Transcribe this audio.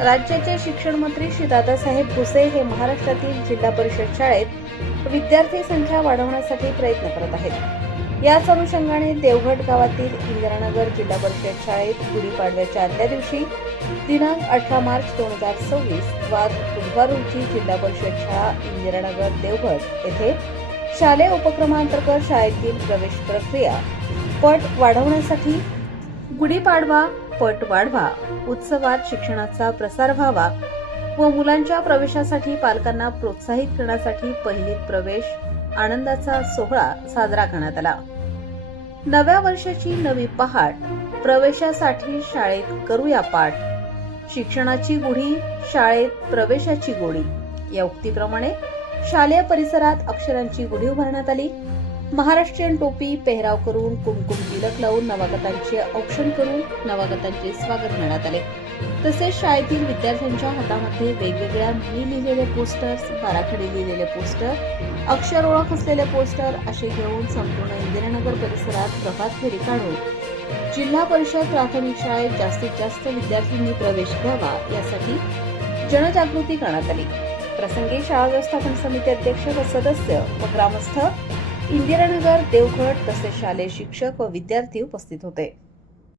राज्याचे शिक्षण मंत्री श्री दादासाहेब भुसे हे महाराष्ट्रातील जिल्हा परिषद शाळेत विद्यार्थी संख्या वाढवण्यासाठी प्रयत्न करत आहेत। याच अनुषंगाने देवगड गावातील इंदिरानगर जिल्हा परिषद शाळेत गुढीपाडव्याच्या आदल्या दिवशी दिनांक 18 मार्च 2026 वार बुधवार रोजी जिल्हा परिषद शाळा इंदिरानगर देवगड येथे शालेय उपक्रमांतर्गत शाळेतील प्रवेश प्रक्रिया पट वाढवण्यासाठी गुढीपाडवा पट वाढवा उत्सवात शिक्षणाचा प्रसार व्हावा व मुलांच्या प्रवेशासाठी पालकांना प्रोत्साहित करण्यासाठी पहिली प्रवेश आनंदाचा सोहळा साजरा करण्यात आला। नव्या वर्षाची नवी पहाट, प्रवेशासाठी शाळेत करूया पाठ, शिक्षणाची गुढी शाळेत प्रवेशाची गोडी या उक्तीप्रमाणे शालेय परिसरात अक्षरांची गुढी उभारण्यात आली। महाराष्ट्रीयन टोपी पेहराव करून कुमकुम तिलक लावून नवागतांचे औक्षण करून नवागतांचे स्वागत करण्यात आले। तसेच शाळेतील विद्यार्थ्यांच्या हातामध्ये वेगवेगळ्या मी लिहिलेले पोस्टर्स, बाराखडी लिहिलेले पोस्टर, अक्षर ओळख असलेले पोस्टर असे घेऊन संपूर्ण इंदिरानगर परिसरात प्रभात फेरी काढून जिल्हा परिषद प्राथमिक शाळेत जास्तीत जास्त विद्यार्थ्यांनी प्रवेश घ्यावा यासाठी जनजागृती करण्यात आली। प्रसंगी शाळा व्यवस्थापन समिती अध्यक्ष व सदस्य व ग्रामस्थ इंदिरानगर देवगड तसेच शालेय शिक्षक व विद्यार्थी उपस्थित होते।